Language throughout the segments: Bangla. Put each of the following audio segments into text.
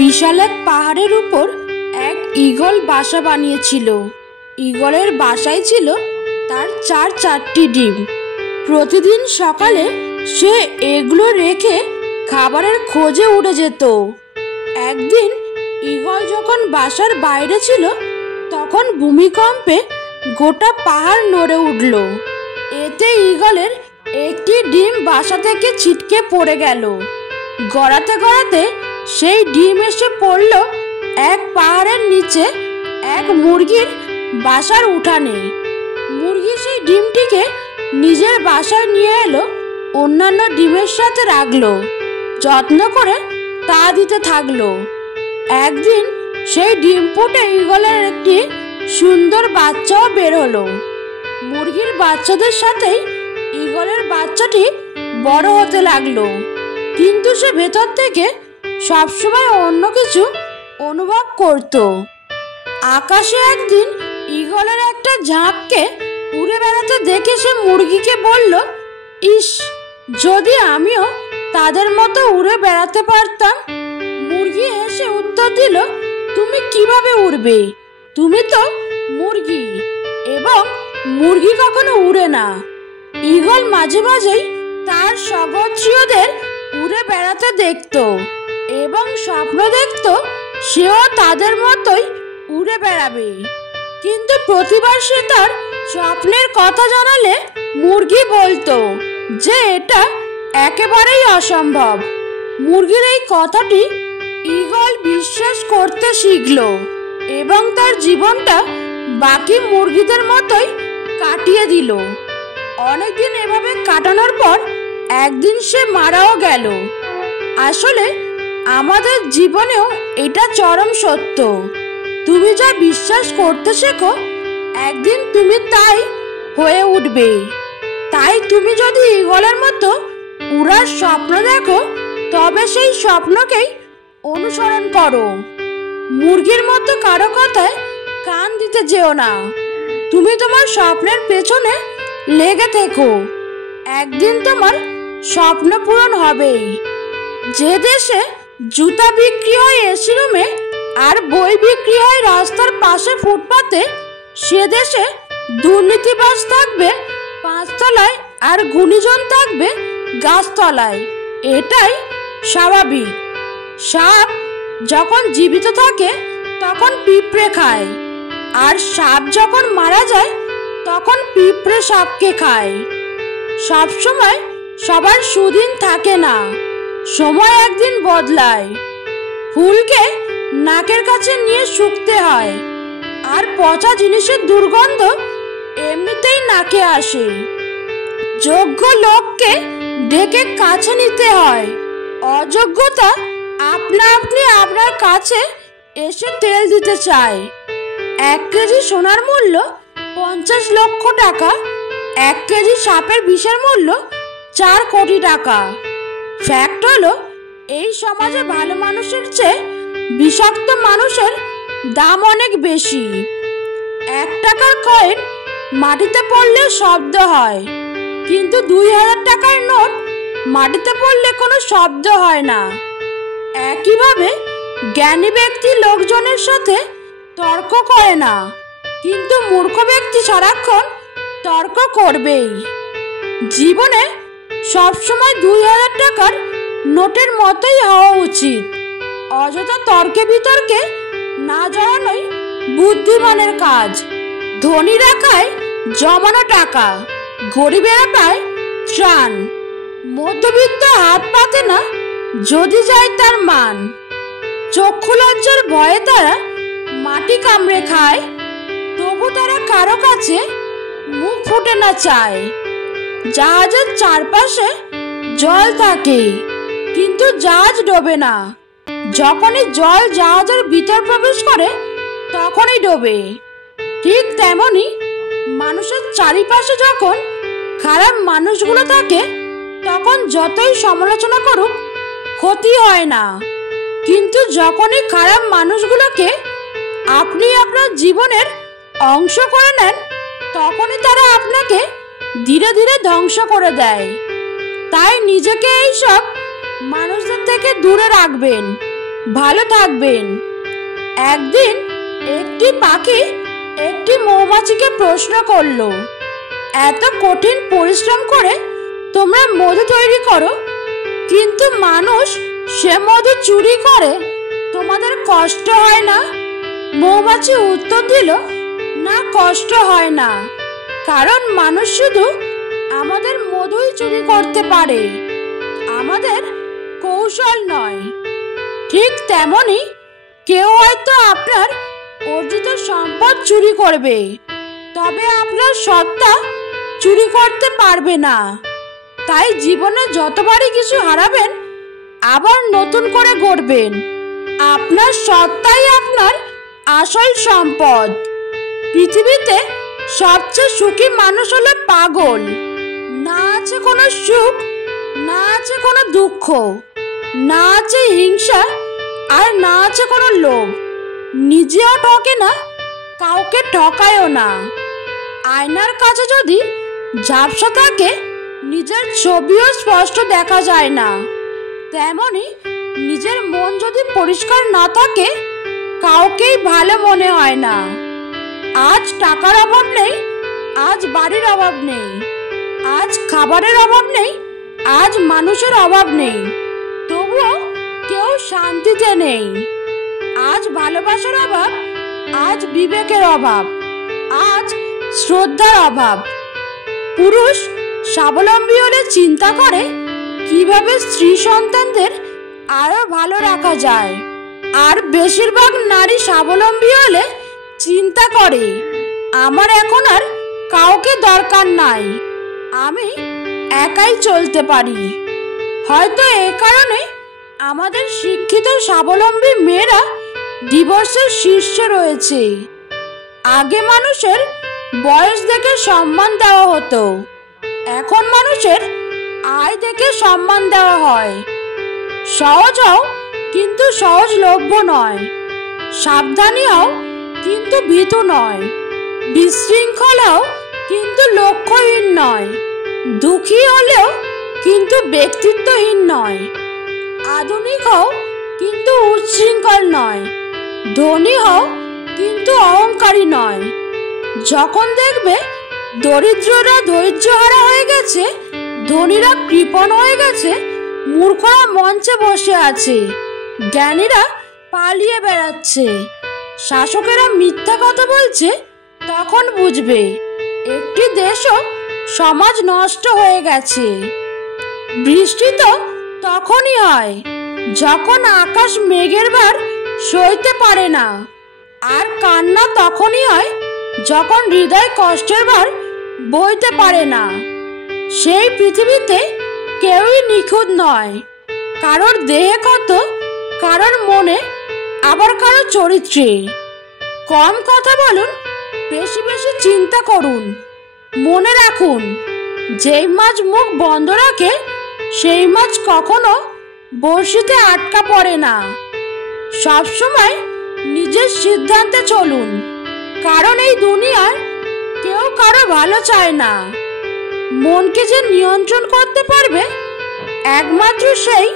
বিশাল এক পাহাড়ের উপর এক ঈগল বাসা বানিয়েছিল। ঈগলের বাসায় ছিল তার চারটি ডিম। প্রতিদিন সকালে সে এগুলো রেখে খাবারের খোঁজে উড়ে যেত। একদিন ঈগল যখন বাসার বাইরে ছিল তখন ভূমিকম্পে গোটা পাহাড় নড়ে উঠল। এতে ঈগলের একটি ডিম বাসা থেকে ছিটকে পড়ে গেল। গড়াতে গড়াতে সেই ডিম এসে পড়ল এক পাহাড়ের নিচে এক মুরগির বাসার উঠানে। মুরগি সেই ডিমটিকে নিজের বাসায় নিয়ে এলো, অন্যান্য ডিমের সাথে রাখলো, যত্ন করে তা দিতে থাকলো। একদিন সেই ডিম ফুটে ঈগলের একটি সুন্দর বাচ্চাও বের হলো। মুরগির বাচ্চাদের সাথেই ঈগলের বাচ্চাটি বড় হতে লাগলো, কিন্তু সে ভেতর থেকে সবসময় অন্য কিছু অনুভব করত। আকাশে একদিন ঈগলের একটা ঝাঁককে উড়ে বেড়াতে দেখে সে মুরগিকে বলল, ইস, যদি আমিও তাদের মতো উড়ে বেড়াতে পারতাম। মুরগি হেসে উত্তর দিল, তুমি কিভাবে উড়বে? তুমি তো মুরগি, এবং মুরগি কখনো উড়ে না। ঈগল মাঝে মাঝেই তার সগোত্রীয়দের উড়ে বেড়াতে দেখত এবং স্বপ্ন দেখত সেও তাদের মতোই উড়ে বেড়াবে। কিন্তু প্রতিবার সে তার স্বপ্নের কথা জানালে মুরগি বলতো যে এটা একেবারেই অসম্ভব। মুরগির এই কথাটি ঈগল বিশ্বাস করতে শিখল এবং তার জীবনটা বাকি মুরগিদের মতোই কাটিয়ে দিল। অনেকদিন এভাবে কাটানোর পর একদিন সে মারাও গেল। আসলে আমাদের জীবনেও এটা চরম সত্য। তুমি যা বিশ্বাস করতে শেখো একদিন তুমি তাই হয়ে উঠবে। তাই তুমি যদি ঈগলের মতো উড়ার স্বপ্ন দেখো তবে সেই স্বপ্নকেই অনুসরণ করো। মুরগির মতো কারো কথায় কান দিতে যেও না। তুমি তোমার স্বপ্নের পেছনে লেগে থেকো, একদিন তোমার স্বপ্ন পূরণ হবেই। যে দেশে জুতা বিক্রি হয় এসি রুমে আর বই বিক্রি হয় রাস্তার পাশে ফুটপাতে, সে দেশে দুর্নীতিবাজ থাকবে 5 তলায় আর গুণীজন থাকবে গাছতলায়। এটাই স্বাভাবিক। সাপ যখন জীবিত থাকে তখন পিঁপড়ে খায়, আর সাপ যখন মারা যায় তখন পিঁপড়ে সাপকে খায়। সবসময় সবার সুদিন থাকে না, সময় একদিন বদলায়। ফুলকে নাকের কাছে নিয়ে শুকতে হয়, আর পচা জিনিসের দুর্গন্ধ এমনিতেই নাকে আসে। যোগ্য লোককে ডেকে কাছে নিতে হয়, অযোগ্যতা আপনা আপনি আপনার কাছে এসে তেল দিতে চায়। 1 কেজি সোনার মূল্য 50 লক্ষ টাকা, 1 কেজি সাপের বিষের মূল্য 4 কোটি টাকা। ফ্যাক্ট হলো, এই সমাজে ভালো মানুষের চেয়ে বিষাক্ত মানুষের দাম অনেক বেশি। 1 টাকার কয়েন মাটিতে পড়লে শব্দ হয়, কিন্তু 2000 টাকার নোট মাটিতে পড়লে কোনো শব্দ হয় না। একইভাবে জ্ঞানী ব্যক্তি লোকজনের সাথে তর্ক করে না, কিন্তু মূর্খ ব্যক্তি সারাক্ষণ তর্ক করবেই। জীবনে সবসময় 2000 টাকার নোটের মতোই হওয়া উচিত। অযথা তর্কে বিতর্কে না জড়ানোই বুদ্ধিমানের কাজ। ধনীরা খায় জমানো টাকা, গরিবেরা পায় ত্রাণ। মধ্যবিত্ত হাত পাতে না যদি যায় তার মান। চক্ষু লজ্জার ভয়ে তারা মাটি কামড়ে খায়, তবু তারা কারো কাছে মুখ ফুটে না চায়। জাহাজের চারপাশে জল থাকে, কিন্তু জাহাজ ডোবে না। যখনই জল জাহাজের ভিতর প্রবেশ করে তখনই ডোবে। ঠিক তেমনি মানুষের চারিপাশে যখন খারাপ মানুষগুলো থাকে তখন যতই সমালোচনা করুক ক্ষতি হয় না, কিন্তু যখনই খারাপ মানুষগুলোকে আপনি আপনার জীবনের অংশ করে নেন তখনই তারা আপনাকে ধীরে ধীরে ধ্বংস করে দেয়। তাই নিজেকে এইসব মানুষদের থেকে দূরে রাখবেন। ভালো থাকবেন। একদিন একটি পাখি একটি মৌমাছিকে প্রশ্ন করলো, এত কঠিন পরিশ্রম করে তোমরা মধু তৈরি করো, কিন্তু মানুষ সে মধু চুরি করে, তোমাদের কষ্ট হয় না? মৌমাছি উত্তর দিল, না, কষ্ট হয় না, কারণ মানুষ শুধু আমাদের মধুই চুরি করতে পারে, আমাদের কৌশল নয়। ঠিক তেমনি কেউ হয়তো আপনার অর্জিত সম্পদ চুরি করবে, তবে আপনার সত্তা চুরি করতে পারবে না। তাই জীবনে যতবারই কিছু হারাবেন, আবার নতুন করে গড়বেন। আপনার সত্তাই আপনার আসল সম্পদ। পৃথিবীতে সবচেয়ে সুখী মানুষ হলো পাগল। না আছে কোনো সুখ, না আছে কোনো দুঃখ, না আছে হিংসা, আর না আছে কোনো লোভ। নিজেও ঠকে না, কাউকে ঠকায়ও না। আয়নার কাছে যদি ঝাপসা থাকে, নিজের ছবিও স্পষ্ট দেখা যায় না। তেমনি নিজের মন যদি পরিষ্কার না থাকে, কাউকেই ভালো মনে হয় না। আজ টাকার অভাব নেই, আজ বাড়ির অভাব নেই, আজ খাবারের অভাব নেই, আজ মানুষের অভাব নেই, তবুও কেউ শান্তিতে নেই। আজ ভালোবাসার অভাব, আজ বিবেকের অভাব, আজ শ্রদ্ধার অভাব। পুরুষ স্বাবলম্বী হলে চিন্তা করে কিভাবে স্ত্রী সন্তানদের আরো ভালো রাখা যায়, আর বেশিরভাগ নারী স্বাবলম্বী হলে চিন্তা করে আমার এখন আর কাউকে দরকার নাই, আমি একাই চলতে পারি। হয়তো এই কারণে আমাদের শিক্ষিত স্বাবলম্বী মেয়েরা ডিভোর্সের শীর্ষে রয়েছে। আগে মানুষের বয়স দেখে সম্মান দেওয়া হতো, এখন মানুষের আয় দেখে সম্মান দেওয়া হয়। সহজ হও, কিন্তু সহজলভ্য নয়। সাবধানী হও, কিন্তু ভীতু নয়। বিশৃঙ্খল হও, কিন্তু লক্ষ্যহীন নয়। দুঃখী হলেও কিন্তু ব্যক্তিত্বহীন নয়। আধুনিক হও, কিন্তু উচ্ছৃঙ্খল নয়। ধনী হও, কিন্তু অহংকারী নয়। যখন দেখবে দরিদ্ররা ধৈর্যহারা হয়ে গেছে, ধনীরা কৃপণ হয়ে গেছে, মূর্খরা মঞ্চে বসে আছে, জ্ঞানীরা পালিয়ে বেড়াচ্ছে, শাসকেরা মিথ্যা কথা বলছে, তখন বুঝবে একটি দেশও সমাজ নষ্ট হয়ে গেছে। বৃষ্টি তো তখনই হয় যখন আকাশ মেঘের ভার সইতে পারে না, আর কান্না তখনই হয় যখন হৃদয় কষ্টের ভার বইতে পারে না। সেই পৃথিবীতে কেউই নিখুঁত নয়। কারোর দেহে ক্ষত, কারোর মনে, আবার কারোর চরিত্রে। কম কথা বলুন, বেশি বেশি চিন্তা করুন। মনে রাখুন, যেই মাছ মুখ বন্ধ রাখে সেই মাছ কখনো বড়শিতে আটকা পড়ে না। সবসময় নিজের সিদ্ধান্তে চলুন, কারণ এই দুনিয়ার কেউ কারো ভালো চায় না। মনকে যে নিয়ন্ত্রণ করতে পারবে, একমাত্র সেই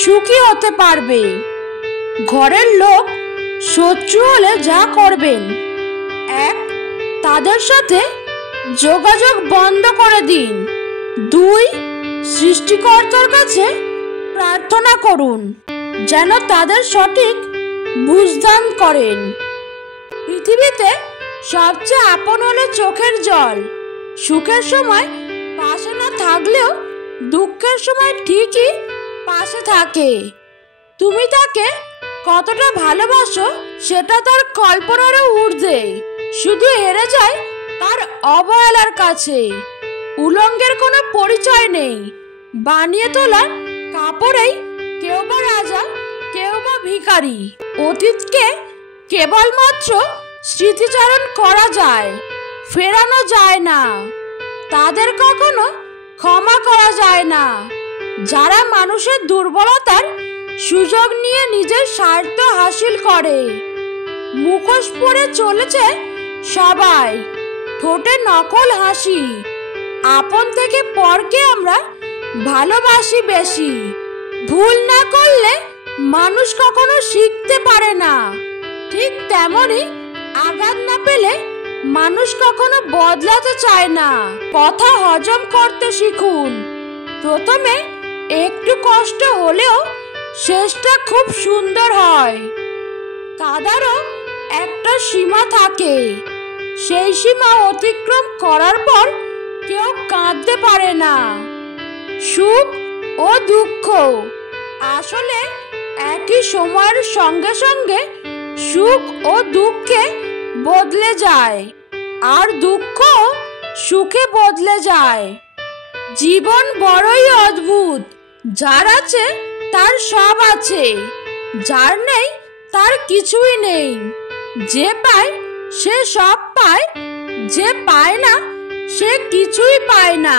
সুখী হতে পারবে। ঘরের লোক শত্রু হলে যা করবেন, 1. তাদের সাথে যোগাযোগ বন্ধ করে দিন। 2. সৃষ্টিকর্তার কাছে প্রার্থনা করুন যেন তাদের সঠিক বুঝদান করেন। পৃথিবীতে সবচেয়ে আপন হলো চোখের জল। সুখের সময় পাশে না থাকলেও দুঃখের সময় ঠিকই পাশে থাকে। তুমি তাকে কতটা ভালোবাসো সেটা তার কল্পনারও ঊর্ধ্বে, শুধু হেরে যায় তার অবহেলার কাছে। উলঙ্গের কোনো পরিচয় নেই, বানিয়ে তোলা কাপড়েই কেউ বা রাজা, কেউ বা ভিখারি। অতীতকে কেবলমাত্র স্মৃতিচারণ করা যায়, ফেরানো যায় না। তাদের কখনো ক্ষমা করা যায় না যারা মানুষের দুর্বলতার সুযোগ নিয়ে নিজের স্বার্থ হাসিল করে। মুখোশ পরে চলেছে সবাই, ঠোঁটে নকল হাসি। আপন থেকে পরকে আমরা ভালোবাসি বেশি। ভুল না করলে মানুষ কখনো শিখতে পারে না, ঠিক তেমনি আঘাত না পেলে মানুষ কখনো বদলাতে চায় না। কথা হজম করতে শিখুন। প্রথমে একটু কষ্ট হলেও শেষটা খুব সুন্দর হয়। কাঁদারও একটা সীমা থাকে, সেই সীমা অতিক্রম করার পর কেউ কাঁদতে পারে না। সুখ ও দুঃখ আসলে একই সময়ের সঙ্গে সঙ্গে সুখ ও দুঃখে বদলে যায়, আর দুঃখ সুখে বদলে যায়। জীবন বড়ই অদ্ভুত, যার আছে তার সব আছে, যার নেই তার কিছুই নেই। যে পায় সে সব পায়, যে পায় না সে কিছুই পায় না।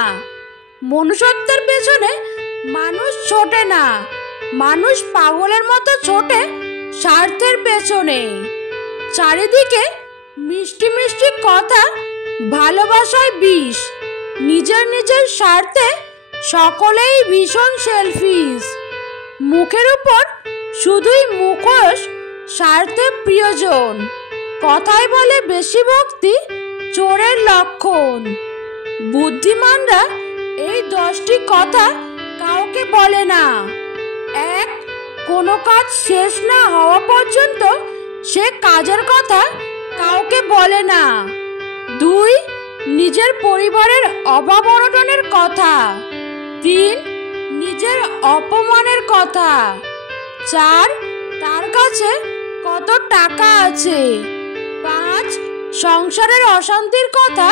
মনুষ্যত্বের পেছনে মানুষ ছোটে না, মানুষ পাগলের মতো ছোটে স্বার্থের পেছনে। চারিদিকে মিষ্টি মিষ্টি কথা, ভালোবাসায় বিষ, নিজের নিজের স্বার্থে সকলেই ভীষণ সেলফিশ। মুখের উপর শুধুই মুখোশ, স্বার্থে প্রিয়জন। কথায় বলে বেশি ভক্তি চোরের লক্ষণ। বুদ্ধিমানরা এই 10টি কথা কাউকে বলে না। 1. কোনো কাজ শেষ না হওয়া পর্যন্ত সে কাজের কথা কাউকে বলে না। 2. নিজের পরিবারের অভাব অনটনের কথা। 3. নিজের অপমানের কথা। 4. তার কাছে কত টাকা আছে। 5. সংসারের অশান্তির কথা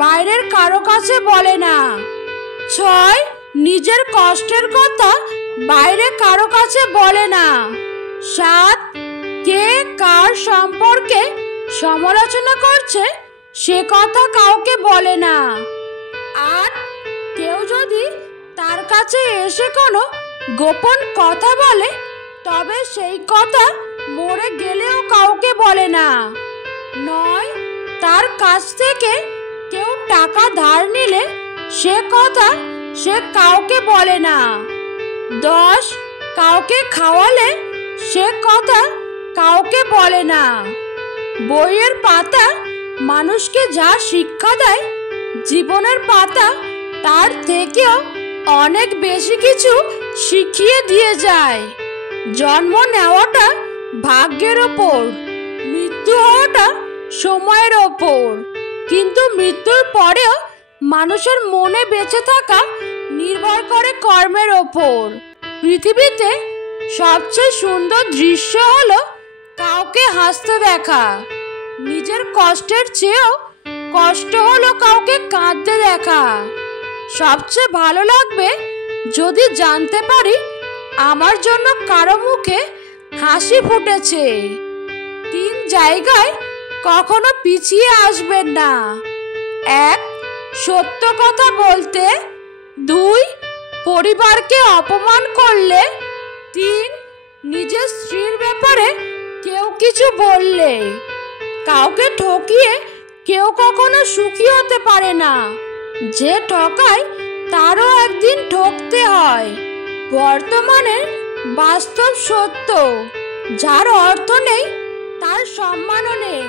বাইরের কারো কাছে বলে না। 6. নিজের কষ্টের কথা বাইরে কারো কাছে বলে না। 7. কে কার সম্পর্কে সমালোচনা করছে সে কথা কাউকে বলে না। 8. কেউ যদি তার কাছে এসে কোনো গোপন কথা বলে তবে সেই কথা মরে গেলেও কাউকে বলে না। 9. তার কাছ থেকে কেউ টাকা ধার নিলে সে কথা সে কাউকে বলে না। 10. কাউকে খাওয়ালে সে কথা কাউকে বলে না। বইয়ের পাতা মানুষকে যা শিক্ষা দেয়, জীবনের পাতা তার থেকেও অনেক বেশি কিছু শিখিয়ে দিয়ে যায়। জন্ম নেওয়াটা ভাগ্যের ওপর, মৃত্যু হওয়াটা সময়ের ওপর, কিন্তু মৃত্যুর পরেও মানুষের মনে বেঁচে থাকা নির্ভর করে কর্মের ওপর। পৃথিবীতে সবচেয়ে সুন্দর দৃশ্য হলো কাউকে হাসতে দেখা। নিজের কষ্টের চেয়েও কষ্ট হলো কাউকে কাঁদতে দেখা। সবচেয়ে ভালো লাগবে যদি জানতে পারি আমার জন্য কারো মুখে হাসি ফুটেছে। 3 জায়গায় কখনো পিছিয়ে আসবেন না। 1. সত্য কথা বলতে। 2. পরিবারকে অপমান করলে। 3. নিজের স্ত্রীর ব্যাপারে কেউ কিছু বললে। কাউকে ঠকিয়ে কেউ কখনো সুখী হতে পারে না। যে ঠকায় তারও একদিন ঠকতে হয়। বর্তমানের বাস্তব সত্য, যার অর্থ নেই তার সম্মানও নেই।